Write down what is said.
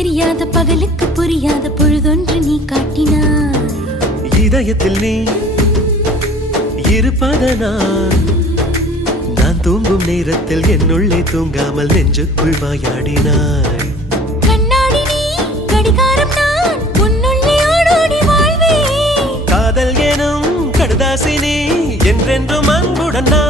தெரியாத பகலுக்கு புரியாத பொழுதொன்று நீ காட்டினாய். இதயத்தில் நீ இருப்பதனால் நான் தூங்கும் நேரத்தில் என்னுள்ளே தூங்காமல் நெஞ்சுக்குள் வாயாடினாய். கண்ணாடி நீ கடிகாரம் நான் உன்னுள்ளே ஓடோடி வாழ்வே. காதல் எனும் கடுதாசி நீ என்றென்றும் அன்புடன் நான்